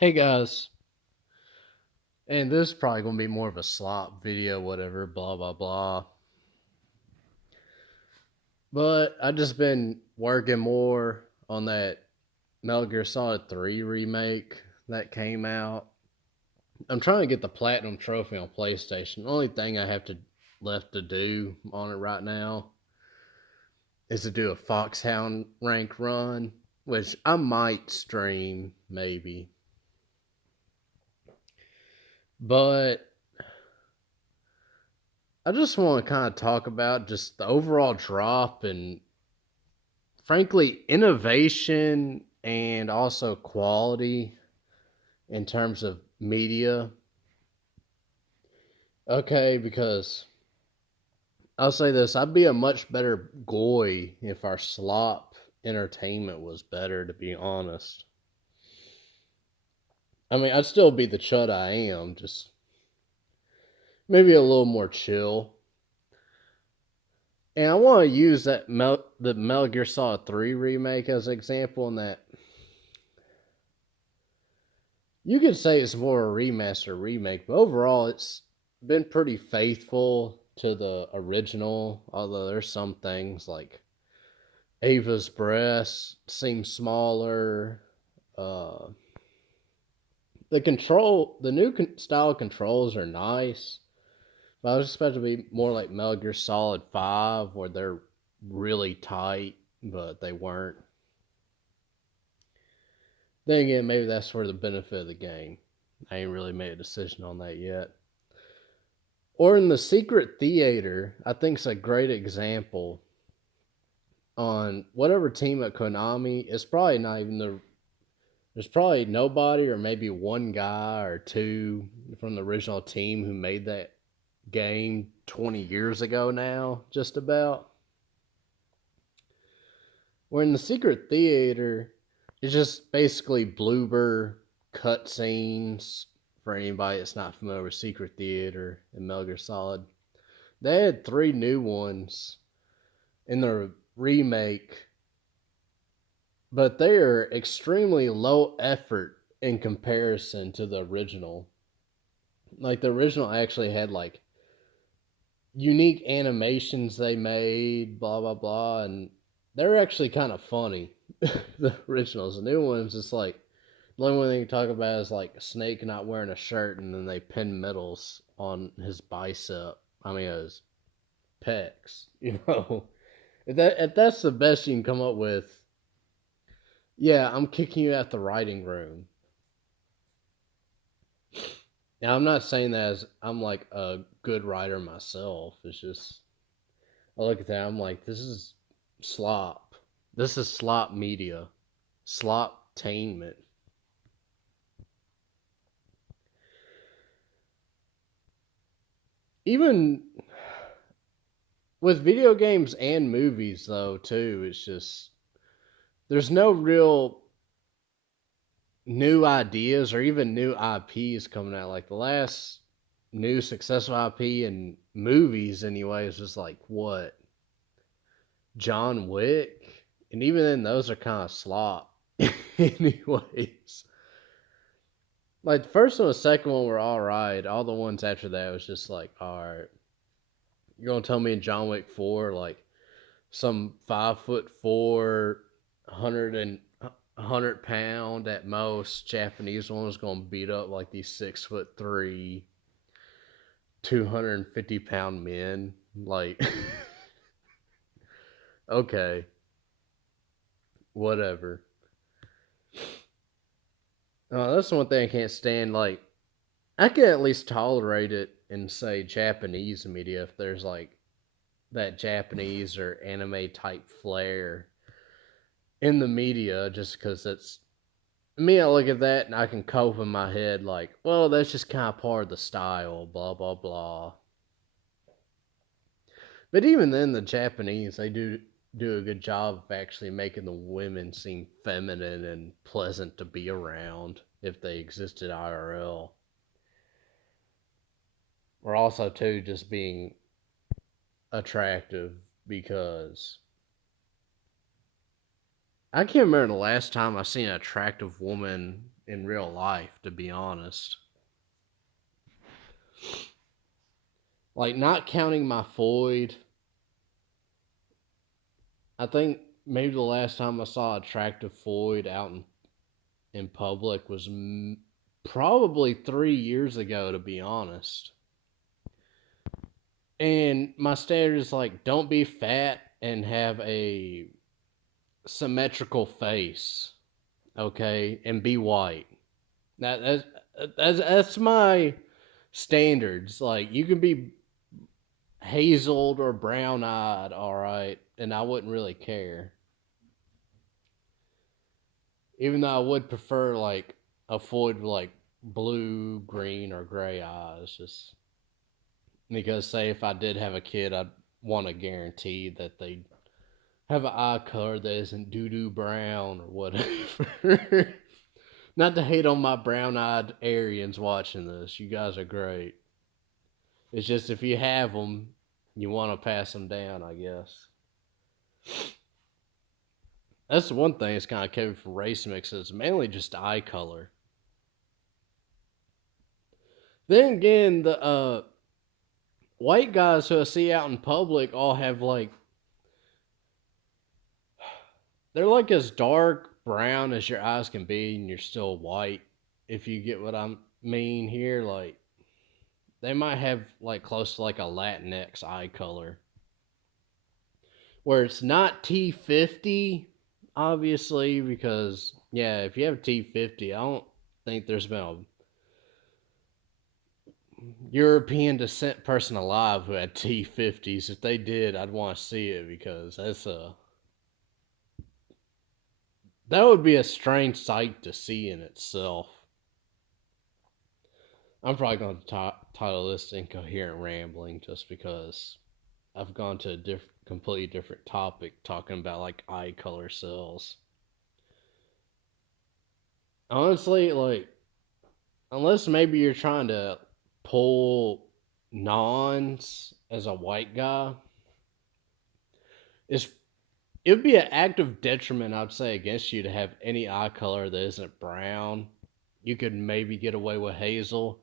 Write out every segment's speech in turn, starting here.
Hey guys, and this is probably gonna be more of a slop video, whatever, blah blah blah. But I just been working more on that Metal Gear Solid 3 remake that came out. I'm trying to get the platinum trophy on PlayStation. The only thing I have to left to do on it right now is to do a Foxhound rank run, which I might stream maybe. But I just want to kind of talk about just the overall drop and frankly innovation and also quality in terms of media. Okay, because I'll say this, I'd be a much better goy if our slop entertainment was better, to be honest. I mean, I'd still be the chud I am, just maybe a little more chill. And I want to use the Metal Gear Solid 3 remake as an example in that you could say it's more a remaster remake, but overall it's been pretty faithful to the original, although there's some things like Ava's breast seems smaller. Uh, the new style controls are nice, but I was expecting to be more like Metal Gear Solid 5, where they're really tight, but they weren't. Then again, maybe that's for the benefit of the game. I ain't really made a decision on that yet. Or in the Secret Theater, I think it's a great example on whatever team at Konami. It's probably not even there's probably nobody or maybe one guy or two from the original team who made that game 20 years ago now, just about. Where in the Secret Theater, it's just basically blooper cutscenes for anybody that's not familiar with Secret Theater and Metal Gear Solid. They had three new ones in the remake, but they are extremely low effort in comparison to the original. Like the original actually had like unique animations they made, blah blah blah, and they're actually kind of funny. The originals, the new ones, it's like the only one thing you talk about is like Snake not wearing a shirt, and then they pin medals on his bicep. I mean his pecs. If that's the best you can come up with, yeah, I'm kicking you out the writing room. Now, I'm not saying that as I'm like a good writer myself. It's just, I look at that, I'm like, this is slop. This is slop media, slop tainment. Even with video games and movies, though, too, it's just, there's no real new ideas or even new IPs coming out. Like the last new successful IP in movies, anyway, is just like what? John Wick? And even then, those are kind of slop. Anyways, like the first one and the second one were all right. All the ones after that was just like, all right, you're gonna tell me in John Wick 4, like some 5'4", 100 pound at most Japanese one was gonna beat up like these 6'3", 250 pound men. Like, okay, whatever. That's one thing I can't stand. Like, I can at least tolerate it in, say, Japanese media if there's like that Japanese or anime type flair in the media, just because it's me. I look at that and I can cope in my head, like, well, that's just kind of part of the style, blah, blah, blah. But even then, the Japanese, they do a good job of actually making the women seem feminine and pleasant to be around if they existed IRL. Or also, too, just being attractive because I can't remember the last time I seen an attractive woman in real life, to be honest. Like, not counting my Floyd, I think maybe the last time I saw attractive Floyd out in public was probably 3 years ago, to be honest. And my standard is like, don't be fat and have a symmetrical face, okay, and be white. That's my standards. Like, you can be hazeled or brown eyed, all right, and I wouldn't really care. Even though I would prefer like a Floyd with like blue, green, or gray eyes, just because say if I did have a kid, I'd want to guarantee that they have an eye color that isn't doo doo brown or whatever. Not to hate on my brown eyed Aryans watching this. You guys are great. It's just if you have them, you want to pass them down, I guess. That's the one thing that's kind of kept from race mixes, mainly just eye color. Then again, the white guys who I see out in public all have like, they're like as dark brown as your eyes can be, and you're still white. If you get what I mean here, like they might have like close to like a Latinx eye color, where it's not T50, obviously, because yeah, if you have T50, I don't think there's been a European descent person alive who had T50s. If they did, I'd want to see it because that would be a strange sight to see in itself. I'm probably going to title this Incoherent Rambling just because I've gone to a completely different topic talking about like eye color cells. Honestly, like, unless maybe you're trying to pull nons as a white guy, it's it would be an active detriment, I'd say, against you to have any eye color that isn't brown. You could maybe get away with hazel.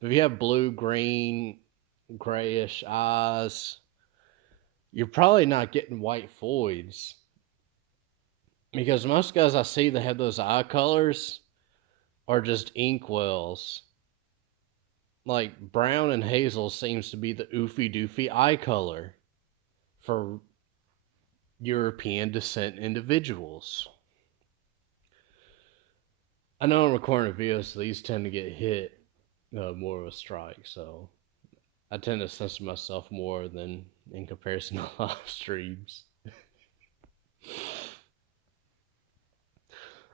But if you have blue, green, grayish eyes, you're probably not getting white Floyds. Because most guys I see that have those eye colors are just inkwells. Like, brown and hazel seems to be the oofy doofy eye color for European descent individuals. I know I'm recording a video, so these tend to get hit more of a strike, so I tend to censor myself more than in comparison to live streams.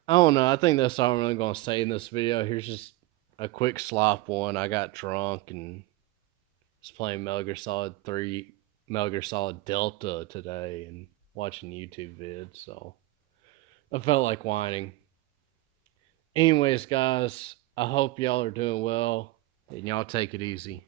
I don't know. I think that's all I'm really going to say in this video. Here's just a quick slop one. I got drunk and was playing Metal Gear Solid 3, Metal Gear Solid Delta today and watching YouTube vids, so I felt like whining. Anyways, guys, I hope y'all are doing well and y'all take it easy.